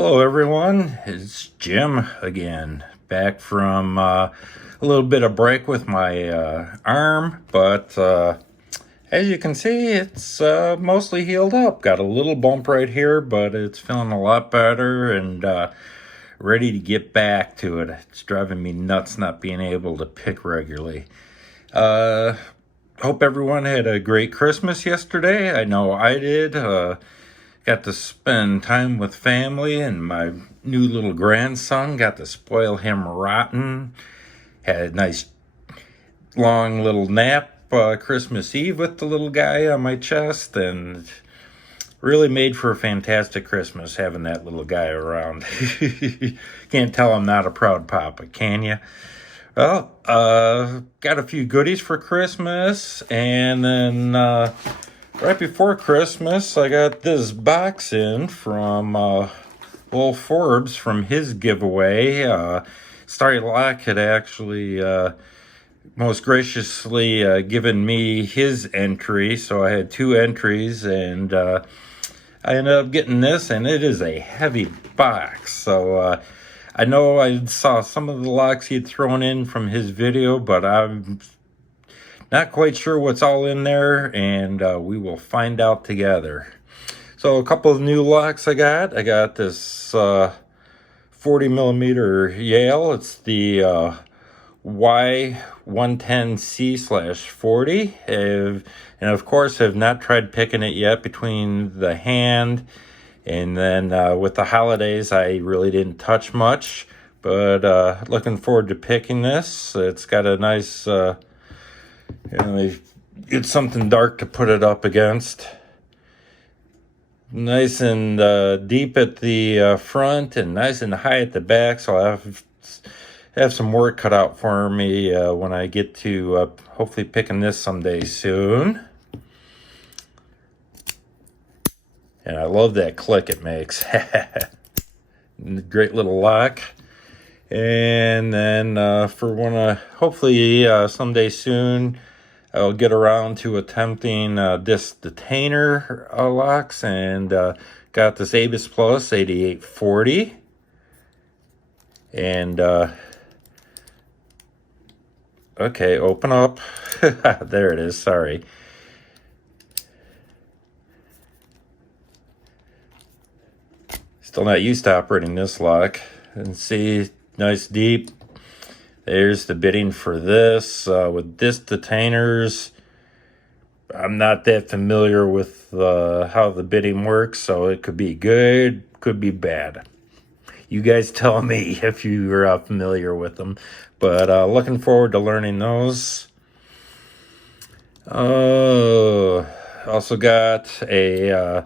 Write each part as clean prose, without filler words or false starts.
Hello everyone, it's Jim again, back from a little bit of break with my arm, but as you can see, it's mostly healed up. Got a little bump right here, but it's feeling a lot better and ready to get back to it. It's driving me nuts not being able to pick regularly. Hope everyone had a great Christmas yesterday. I know I did. Got to spend time with family, and my new little grandson got to spoil him rotten. Had a nice long little nap Christmas Eve with the little guy on my chest, and really made for a fantastic Christmas having that little guy around. Can't tell I'm not a proud papa, can you? Well, got a few goodies for Christmas, and then right before Christmas, I got this box in from Lowell Forbes from his giveaway. Starry Lock had actually most graciously given me his entry, so I had two entries, and I ended up getting this, and it is a heavy box. So I know I saw some of the locks he had thrown in from his video, but I'm not quite sure what's all in there, and we will find out together. So a couple of new locks I got. I got this 40 millimeter Yale. It's the Y110C/40. And of course, have not tried picking it yet between the hand. And then with the holidays, I really didn't touch much. But looking forward to picking this. It's got a nice... get something dark to put it up against. Nice and deep at the front and nice and high at the back, so I have some work cut out for me when I get to hopefully picking this someday soon. And I love that click it makes. Great little lock. And then for hopefully someday soon, I'll get around to attempting this detainer locks, and got this Abus Plus 8840. And okay, open up. There it is, sorry. Still not used to operating this lock. And see, nice deep. There's the bitting for this. With disc detainers, I'm not that familiar with how the bitting works, so it could be good, could be bad. You guys tell me if you're familiar with them. But looking forward to learning those. Also got a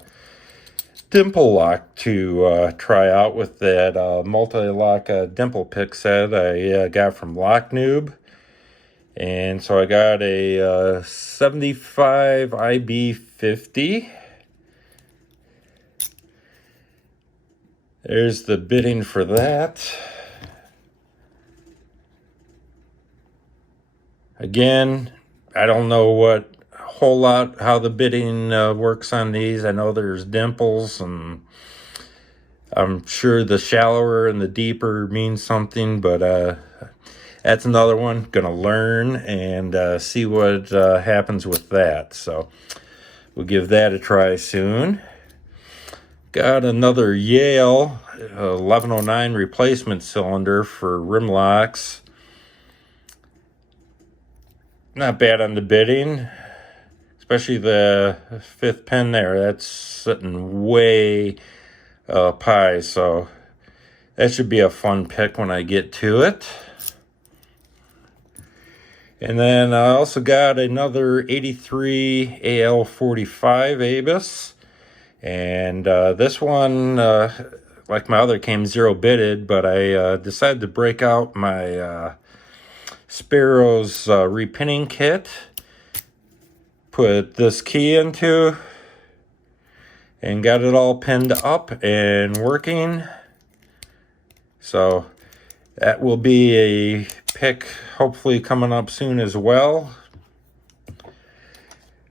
dimple lock to try out with that multi-lock dimple pick set I got from Lock Noob. And so I got a 75 IB50. There's the bitting for that. Again, I don't know whole lot how the bitting works on these. I know there's dimples, and I'm sure the shallower and the deeper means something, but that's another one. Gonna learn and see what happens with that. So we'll give that a try soon. Got another Yale 1109 replacement cylinder for rim locks. Not bad on the bitting. Especially the fifth pin there, that's sitting way up high, so that should be a fun pick when I get to it. And then I also got another 83 AL45 Abus, and this one, like my other, came zero bitted, but I decided to break out my Sparrow's repinning kit. Put this key into and got it all pinned up and working. So that will be a pick hopefully coming up soon as well.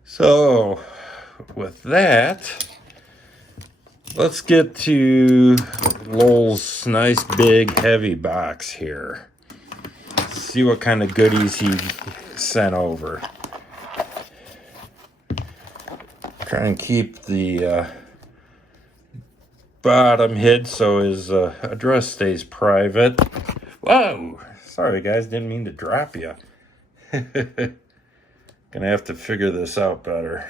So with that, let's get to Lowell's nice big heavy box here. See what kind of goodies he sent over. Try and keep the bottom hid so his address stays private. Whoa! Sorry guys, didn't mean to drop you. Gonna have to figure this out better.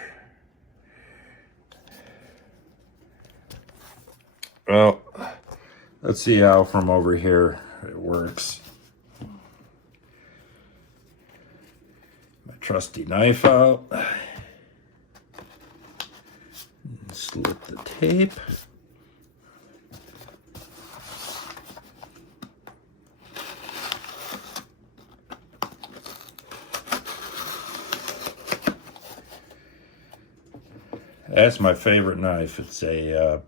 Well, let's see how from over here it works. My trusty knife out. Slip the tape. That's my favorite knife. It's a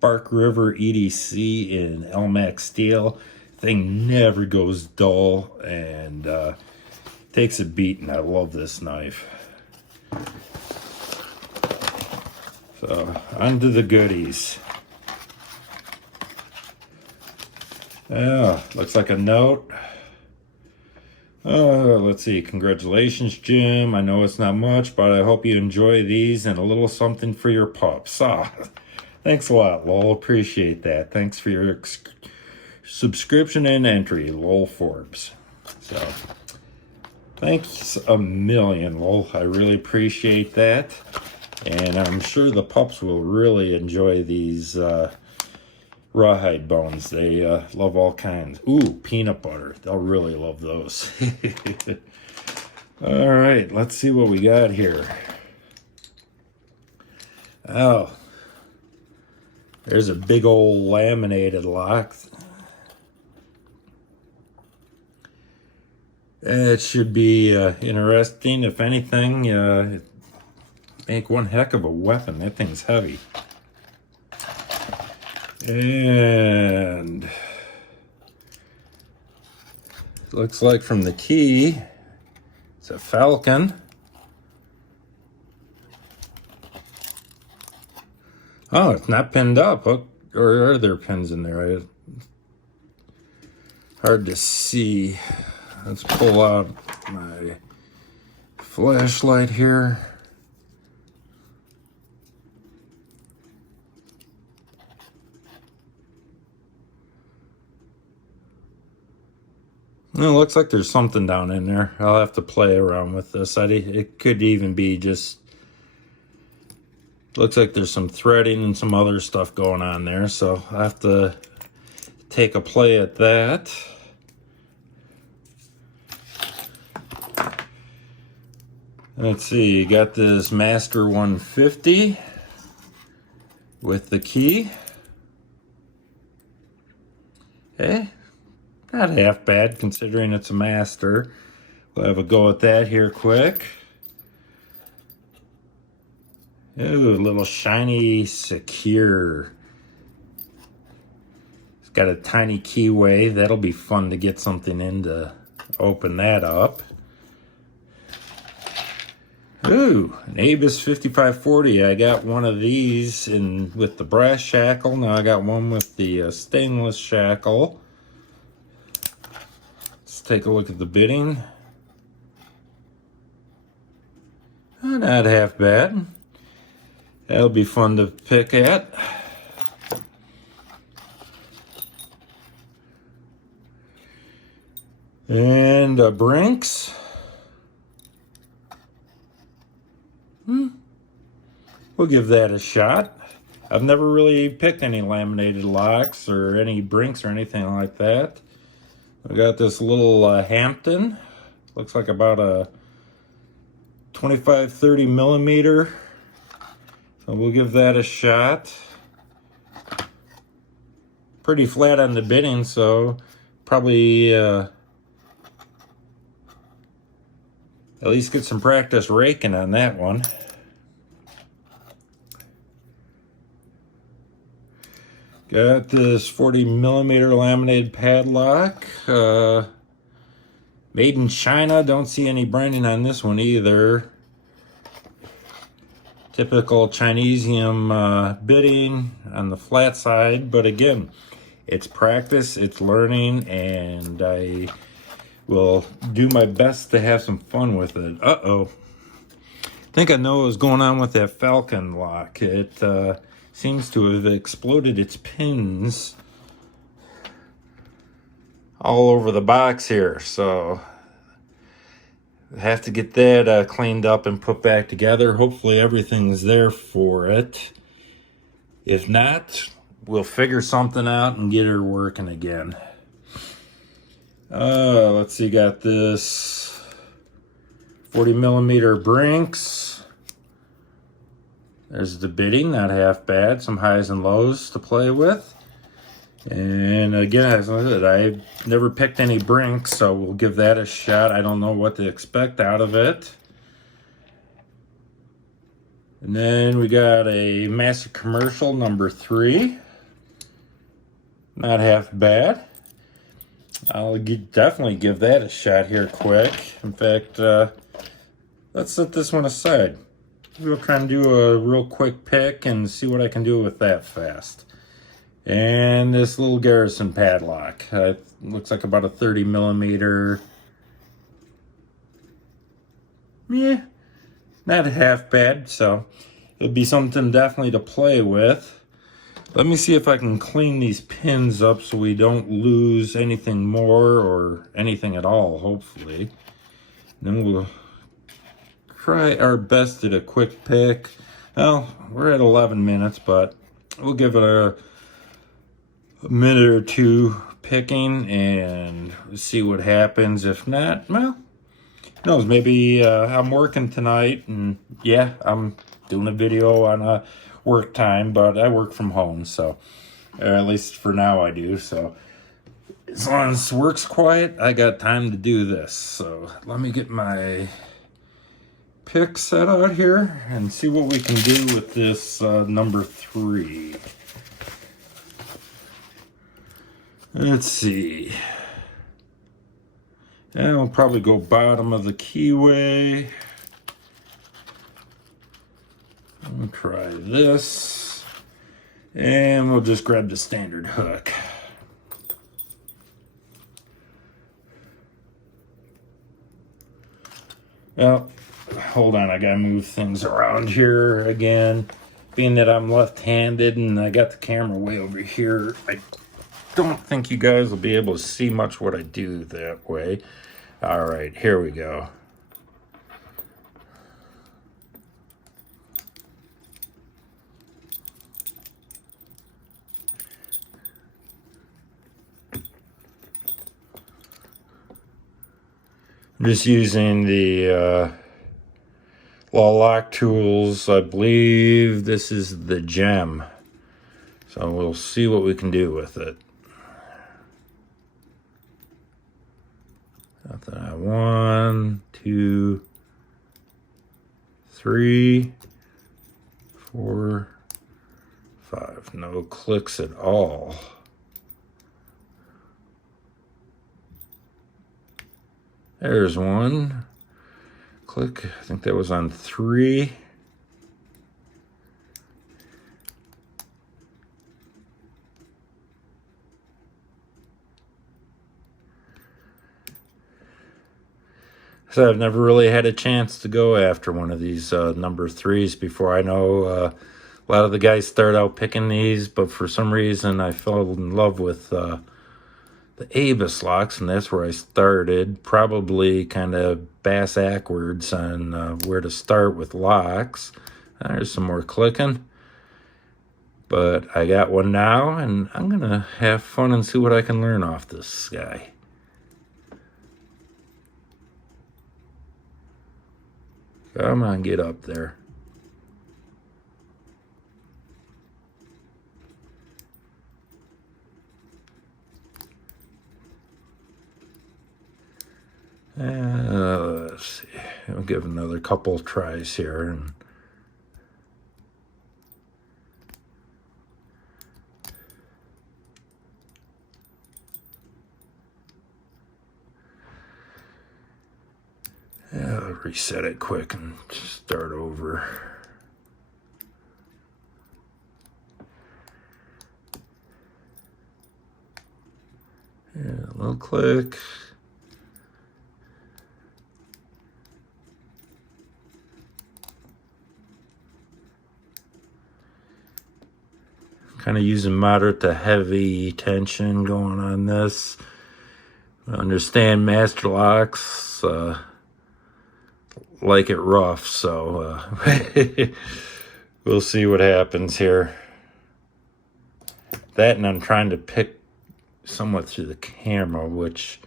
Bark River EDC in Elmax steel. Thing never goes dull and takes a beating. I love this knife. So, on to the goodies. Yeah, looks like a note. Let's see. Congratulations, Jim. I know it's not much, but I hope you enjoy these and a little something for your pups. Thanks a lot, Lowell. Appreciate that. Thanks for your subscription and entry, Lowell Forbes. So, thanks a million, Lowell. I really appreciate that. And I'm sure the pups will really enjoy these rawhide bones. They love all kinds. Ooh, peanut butter. They'll really love those. All right, let's see what we got here. Oh, there's a big old laminated lock. It should be interesting. If anything, make one heck of a weapon. That thing's heavy. And looks like from the key, it's a falcon. Oh, it's not pinned up. Or are there pins in there? Hard to see. Let's pull out my flashlight here. It looks like there's something down in there. I'll have to play around with this. It could even be just... Looks like there's some threading and some other stuff going on there. So I'll have to take a play at that. Let's see. You got this Master 150 with the key. Okay. Not half bad considering it's a Master. We'll have a go at that here quick. Ooh, a little shiny secure. It's got a tiny keyway. That'll be fun to get something in to open that up. Ooh, an Abus 5540. I got one of these with the brass shackle. Now I got one with the stainless shackle. Let's take a look at the bidding. Not half bad. That'll be fun to pick at. And Brinks. We'll give that a shot. I've never really picked any laminated locks or any Brinks or anything like that. I got this little Hampton. Looks like about a 25-30 millimeter. So we'll give that a shot. Pretty flat on the bidding, so probably at least get some practice raking on that one. Got this 40 millimeter laminated padlock. Made in China. Don't see any branding on this one either. Typical Chinesium bidding on the flat side, but again, it's practice, it's learning, and I will do my best to have some fun with it. Uh-oh. I think I know what's going on with that Falcon lock. It seems to have exploded its pins all over the box here, so I have to get that cleaned up and put back together. Hopefully everything's there for it. If not, we'll figure something out and get her working again. Let's see, got this 40 millimeter Brinks. There's the bidding, not half bad. Some highs and lows to play with. And again, as I said, I've never picked any Brinks, so we'll give that a shot. I don't know what to expect out of it. And then we got a Master Commercial number 3. Not half bad. I'll definitely give that a shot here quick. In fact, let's set this one aside. We'll try and do a real quick pick and see what I can do with that fast. And this little Garrison padlock. Looks like about a 30 millimeter. Yeah, not half bad, so it'll be something definitely to play with. Let me see if I can clean these pins up so we don't lose anything more or anything at all, hopefully. Then we'll try our best at a quick pick. Well, we're at 11 minutes, but we'll give it a minute or two picking and see what happens. If not, well, who knows, maybe I'm working tonight, and yeah, I'm doing a video on work time, but I work from home, so at least for now I do. So as long as work's quiet, I got time to do this. So let me get my pick set out here and see what we can do with this number 3. Let's see. And we'll probably go bottom of the keyway. We'll try this. And we'll just grab the standard hook. Well, hold on, I gotta move things around here again. Being that I'm left-handed and I got the camera way over here, I don't think you guys will be able to see much what I do that way. All right, here we go. I'm just using the Lowell lock tools. I believe this is the gem. So we'll see what we can do with it. Got that 1, 2, 3, 4, 5. No clicks at all. There's one. Click. I think that was on 3. So I've never really had a chance to go after one of these number 3s before. I know a lot of the guys start out picking these, but for some reason I fell in love with the Avis locks, and that's where I started. Probably kind of backwards on where to start with locks. There's some more clicking. But I got one now, and I'm going to have fun and see what I can learn off this guy. Come on, get up there. Let's see. We'll give another couple tries here. And I'll reset it quick and start over. And a little click. Kind of using moderate to heavy tension going on this. I understand master locks like it rough, so we'll see what happens here. That, and I'm trying to pick somewhat through the camera, which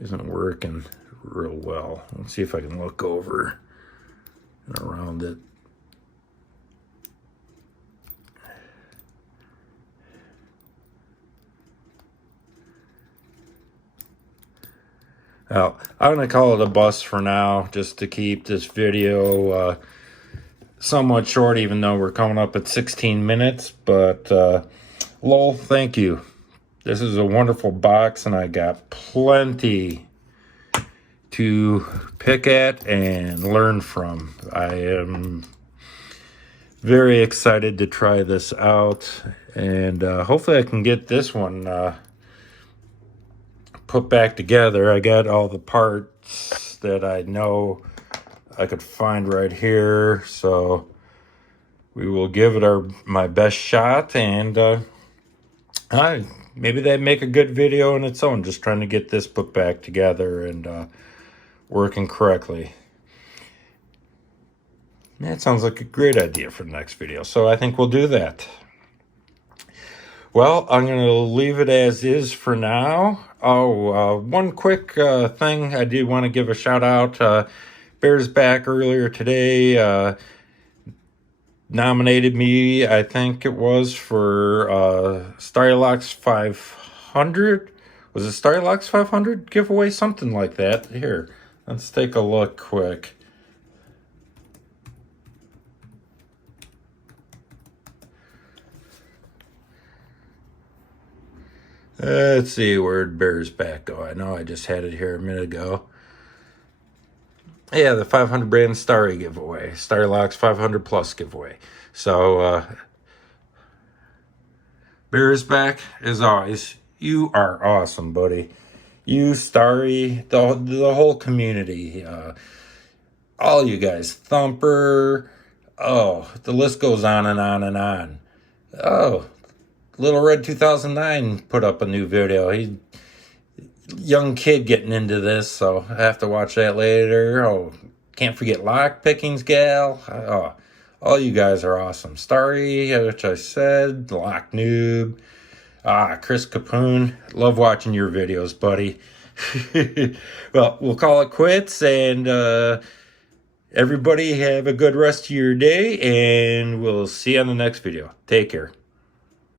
isn't working real well. Let's see if I can look over and around it. Well, I'm going to call it a bust for now, just to keep this video somewhat short, even though we're coming up at 16 minutes. But Lowell, thank you. This is a wonderful box, and I got plenty to pick at and learn from. I am very excited to try this out, and hopefully I can get this one put back together. I got all the parts that I know I could find right here, so we will give it my best shot, and maybe that'd make a good video in its own, just trying to get this put back together and working correctly. That sounds like a great idea for the next video, so I think we'll do that. Well, I'm going to leave it as is for now. Oh, one quick thing I do want to give a shout out. Bears Back earlier today nominated me, I think it was, for Starlocks 500. Was it Starlocks 500 giveaway? Something like that. Here, let's take a look quick. Let's see, where'd Bears Back go? I know I just had it here a minute ago. Yeah, the 500 brand Starry giveaway. Starlocks 500 plus giveaway. So, Bears Back, as always, you are awesome, buddy. You, Starry, the whole community. All you guys. Thumper. Oh, the list goes on and on and on. Oh, Little Red 2009 put up a new video. He young kid getting into this, so I have to watch that later. Oh, can't forget Lock Pickings Gal. Oh, all you guys are awesome. Starry, which I said, Lock Noob. Chris Capoon. Love watching your videos, buddy. Well, we'll call it quits, and everybody have a good rest of your day, and we'll see you on the next video. Take care.